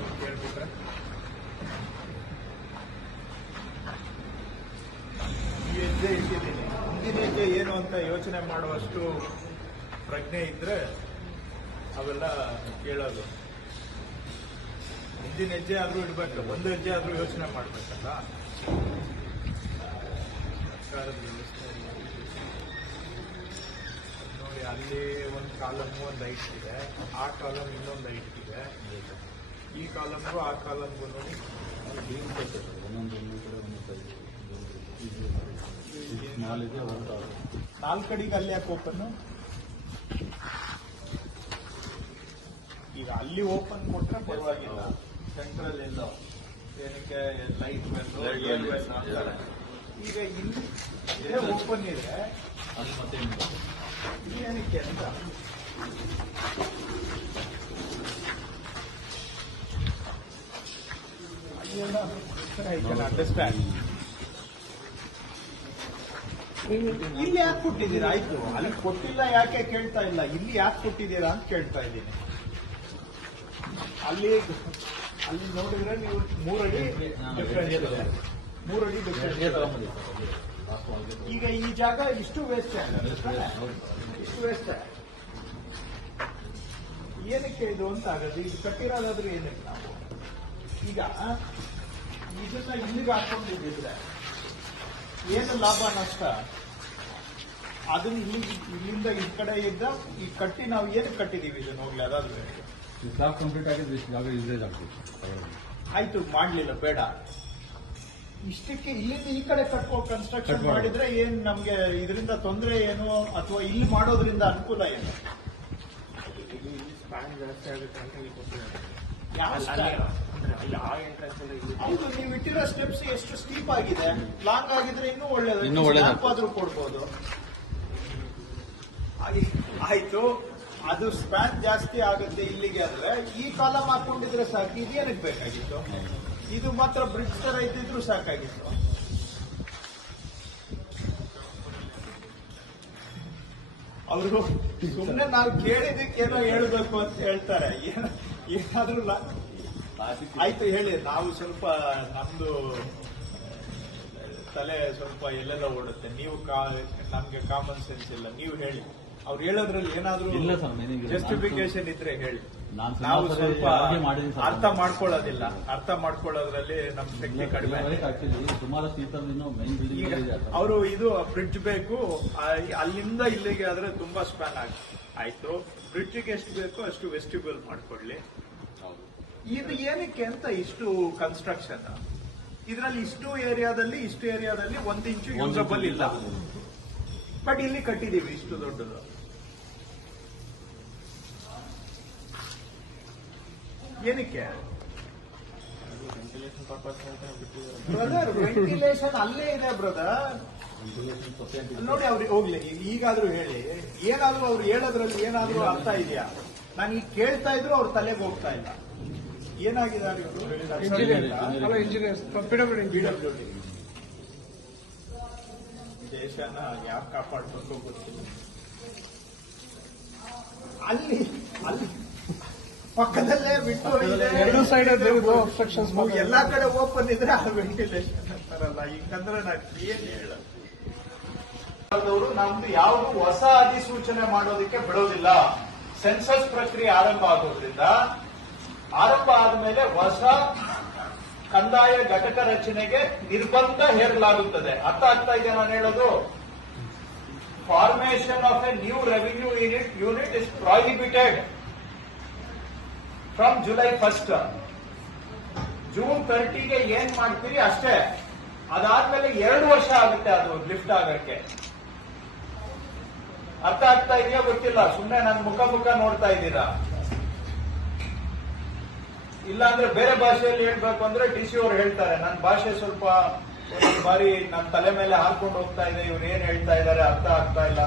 ನೀವು ಕೇಳ್ಬಿಟ್ರೆ ಈ ಹೆಜ್ಜೆ ಇಟ್ಟಿದ್ದೀನಿ ಮುಂದಿನ ಹೆಜ್ಜೆ ಏನು ಅಂತ ಯೋಚನೆ ಮಾಡುವಷ್ಟು ಪ್ರಜ್ಞೆ ಇದ್ರೆ ಅವೆಲ್ಲ ಕೇಳೋದು. ಮುಂದಿನ ಹೆಜ್ಜೆ ಆದ್ರೂ ಇಡ್ಬೇಕು, ಒಂದು ಹೆಜ್ಜೆ ಆದ್ರೂ ಯೋಚನೆ ಮಾಡ್ಬೇಕಲ್ಲ? ಸರ್ಕಾರದ ವ್ಯವಸ್ಥೆ ನೋಡಿ, ಅಲ್ಲಿ ಒಂದು ಕಾಲಮ್, ಒಂದು ಐಟ್ ಇದೆ, ಆ ಕಾಲಮ್ ಇನ್ನೊಂದು ಐಟ್ ಇದೆ. ಒಂದೊಂದು ಸ್ಮಾಲ್ ಇದೆ ಒಂದು ನಾಲ್ಕಡಿಗೆ ಅಲ್ಲಿ ಯಾಕೆ ಓಪನ್ ಈಗ ಅಲ್ಲಿ ಓಪನ್ ಕೊಟ್ರೆ ಪರವಾಗಿಲ್ಲ. ಸೆಂಟ್ರಲ್ ಎಲ್ಲ ಏನಕ್ಕೆ ಲೈಟ್. ಈಗ ಇಲ್ಲಿ ಓಪನ್ ಇದೆ ಅದು ಮತ್ತೆ ಇಲ್ಲಿ ಏನಕ್ಕೆ ಅಂತ? ಇಲ್ಲಿ ಯಾಕೆ ಕೊಟ್ಟಿದ್ದೀರಾ? ಆಯ್ತು. ಅಲ್ಲಿ ಕೊಟ್ಟಿಲ್ಲ ಯಾಕೆ ಕೇಳ್ತಾ ಇಲ್ಲ? ಇಲ್ಲಿ ಯಾಕೆ ಕೊಟ್ಟಿದ್ದೀರಾ ಅಂತ ಕೇಳ್ತಾ ಇದ್ದೀನಿ. ಅಲ್ಲಿ ಅಲ್ಲಿ ನೋಡಿದ್ರೆ ನೀವು ಮೂರಡಿ ಮೂರಡಿ ಈಗ ಈ ಜಾಗ ಇಷ್ಟು ವೇಸ್ಟ್ ಇಷ್ಟು ವೇಸ್ಟ್ ಏನಕ್ಕೆ ಇದು ಅಂತ ಆಗದು ಇದು ಕಟ್ಟಿರೋದಾದ್ರೂ ಏನಕ್ಕೆ ನಾವು? ಈಗ ಇದನ್ನ ಇಲ್ಲಿಗೆ ಹಾಕೊಂಡಿದ್ರೆ ಏನು ಲಾಭ ನಷ್ಟ? ಅದನ್ನ ಇಲ್ಲಿ ಇಲ್ಲಿಂದ ಈ ಕಡೆ ಇದ್ದ ಈ ಕಟ್ಟಿ ನಾವು ಏನು ಕಟ್ಟಿದೀವಿ ಇದನ್ನ ಹೋಗ್ಲಿ ಅದಾದ್ರೆ ಕಂಪ್ಲೀಟ್ ಆಗಿದ್ರೆ ಇಷ್ಟು ಜಾಗ ಯೂಸೇಜ್ ಆಗ್ತದೆ ಆಯ್ತು ಮಾಡ್ಲಿಲ್ಲ ಬೇಡ. ಇಷ್ಟಕ್ಕೆ ಇಲ್ಲಿಂದ ಈ ಕಡೆ ಕಟ್ಕೋ ಕನ್ಸ್ಟ್ರಕ್ಷನ್ ಮಾಡಿದ್ರೆ ಏನ್ ನಮ್ಗೆ ಇದರಿಂದ ತೊಂದರೆ ಏನು ಅಥವಾ ಇಲ್ಲಿ ಮಾಡೋದ್ರಿಂದ ಅನುಕೂಲ ಏನು? ಜಾಸ್ತಿ ಆಗುತ್ತೆ ಅಂತ ಹೌದು ನೀವು ಇಟ್ಟಿರೋ ಸ್ಟೆಪ್ಸ್ ಎಷ್ಟು ಸ್ಟೀಪ್ ಆಗಿದೆ? ಲಾಂಗ್ ಆಗಿದ್ರೆ ಇನ್ನೂ ಒಳ್ಳೇದು. ಇನ್ನೂ ಒಳ್ಳೇದು. ಕೊಡ್ಬೋದು. ಆಯ್- ಆಯ್ತು. ಅದು ಸ್ಪ್ಯಾನ್ ಜಾಸ್ತಿ ಆಗುತ್ತೆ ಇಲ್ಲಿಗೆ ಆದ್ರೆ. ಈ ಕಾಲ ಹಾಕೊಂಡಿದ್ರೆ ಸಾಕು. ಇದೇನಕ್ಕೆ ಬೇಕಾಗಿತ್ತು? ಇದು ಮಾತ್ರ ಬ್ರಿಡ್ಜ್ ತರ ಇದ್ದಿದ್ರು ಸಾಕಾಗಿತ್ತು. ಅವರು ಸುಮ್ಮನೆ ನಾವು ಕೇಳಿದಕ್ಕೆ ಏನೋ ಹೇಳಬೇಕು ಅಂತ ಹೇಳ್ತಾರೆ. ಏನ- ಏನಾದ್ರೂ ಆಯ್ತು ಹೇಳಿ ನಾವು ಸ್ವಲ್ಪ ನಮ್ದು ತಲೆ ಸ್ವಲ್ಪ ಎಲ್ಲೆಲ್ಲ ಓಡುತ್ತೆ. ನೀವು ನಮ್ಗೆ ಕಾಮನ್ ಸೆನ್ಸ್ ಇಲ್ಲ. ನೀವು ಹೇಳಿ. ಅವ್ರು ಹೇಳೋದ್ರಲ್ಲಿ ಏನಾದ್ರೂ ಜಸ್ಟಿಫಿಕೇಶನ್ ಇದ್ರೆ ಹೇಳಿ. ನಾವು ಸ್ವಲ್ಪ ಅರ್ಥ ಮಾಡ್ಕೊಳ್ಳೋದಿಲ್ಲ. ಅರ್ಥ ಮಾಡ್ಕೊಳ್ಳೋದ್ರಲ್ಲಿ ನಮ್ ಶಕ್ತಿ ಕಡಿಮೆ. ಅವರು ಇದು ಫ್ರಿಡ್ಜ್ ಬೇಕು. ಅಲ್ಲಿಂದ ಇಲ್ಲಿಗೆ ಆದ್ರೆ ತುಂಬಾ ಸ್ಪ್ಯಾನ್ ಆಗ ಆಯ್ತು. ಬ್ರಿಡ್ಜ್ಗೆ ಎಷ್ಟು ಬೇಕೋ ಅಷ್ಟು ವೆಸ್ಟಿಬಲ್ ಮಾಡ್ಕೊಡ್ಲಿ. ಇದು ಏನಕ್ಕೆ ಅಂತ ಇಷ್ಟು ಕನ್ಸ್ಟ್ರಕ್ಷನ್ ಇದರಲ್ಲಿ ಇಷ್ಟು ಏರಿಯಾದಲ್ಲಿ ಇಷ್ಟು ಏರಿಯಾದಲ್ಲಿ ಒಂದ್ ಇಂಚು ಯೂಸಬಲ್ ಇಲ್ಲ. ಬಟ್ ಇಲ್ಲಿ ಕಟ್ಟಿದೀವಿ ಇಷ್ಟು ದೊಡ್ಡದು. ಏನಕ್ಕೆ? ವೆಂಟಿಲೇಷನ್ ಪರ್ಪಸ್ ಅಂತ ಬ್ರದರ್ ವೆಂಟಿಲೇಷನ್ ಅಲ್ಲೇ ಇದೆ ಬ್ರದರ್ ನೋಡಿ ಅವ್ರಿಗೆ ಹೋಗ್ಲಿ ಈಗಾದ್ರೂ ಹೇಳಿ. ಏನಾದ್ರೂ ಅವ್ರು ಹೇಳೋದ್ರಲ್ಲಿ ಏನಾದ್ರೂ ಅರ್ಥ ಇದೆಯಾ? ನಾನು ಈಗ ಕೇಳ್ತಾ ಇದ್ರು ಅವ್ರ ತಲೆಗೆ ಹೋಗ್ತಾ ಇಲ್ಲ. ಏನಾಗಿದ್ದಾರೆ. ದೇಶನ ಯಾರು ಕಾಪಾಡ್ಬೇಕು ಗೊತ್ತಿಲ್ಲ. ಅಲ್ಲಿ ಅಲ್ಲಿ ಪಕ್ಕದಲ್ಲೇ ಬಿಟ್ಟು. ಎರಡು ಸೈಡ್ obstructions ಎಲ್ಲಾ ಕಡೆ ಓಪನ್ ಇದ್ರೆ ಆ ವೆಂಟಿಲೇಷನ್ ಅಂತಾರಲ್ಲ ಈಗಂದ್ರೆ ನಾನು ಏನ್ ಹೇಳೋದು? ಅವರು ನಮ್ದು ಯಾವುದು ಹೊಸ ಅಧಿಸೂಚನೆ ಮಾಡೋದಕ್ಕೆ ಬಿಡೋದಿಲ್ಲ. ಸೆನ್ಸಸ್ ಪ್ರಕ್ರಿಯೆ ಆರಂಭ ಆಗೋದ್ರಿಂದ ಆರಂಭ ಆದ್ಮೇಲೆ ಹೊಸ ಕಂದಾಯ ಘಟಕ ರಚನೆಗೆ ನಿರ್ಬಂಧ ಹೇರಲಾಗುತ್ತದೆ. ಅರ್ಥ ಆಗ್ತಾ ಇದೆ ನಾನು ಹೇಳೋದು? Formation of a new revenue unit unit is prohibited from July first June ತರ್ಟಿಗೆ ಏನ್ ಮಾಡ್ತೀರಿ? ಅಷ್ಟೇ. ಅದಾದ್ಮೇಲೆ ಎರಡು ವರ್ಷ ಆಗುತ್ತೆ ಅದು ಲಿಫ್ಟ್ ಆಗಕ್ಕೆ. ಅರ್ಥ ಆಗ್ತಾ ಇದೆಯಾ? ಗೊತ್ತಿಲ್ಲ. ಸುಮ್ಮನೆ ನನ್ ಮುಖ ಮುಖ ನೋಡ್ತಾ ಇದ್ದೀರಾ? ಇಲ್ಲಾಂದ್ರೆ ಬೇರೆ ಭಾಷೆಯಲ್ಲಿ ಹೇಳ್ಬೇಕು ಅಂದ್ರೆ ಡಿ ಸಿ ಅವ್ರು ಹೇಳ್ತಾರೆ. ನನ್ನ ಭಾಷೆ ಸ್ವಲ್ಪ ಬಾರಿ ನನ್ನ ತಲೆ ಮೇಲೆ ಹಾಕೊಂಡು ಹೋಗ್ತಾ ಇದೆ. ಇವ್ರು ಏನ್ ಹೇಳ್ತಾ ಇದ್ದಾರೆ ಅರ್ಥ ಆಗ್ತಾ ಇಲ್ಲ.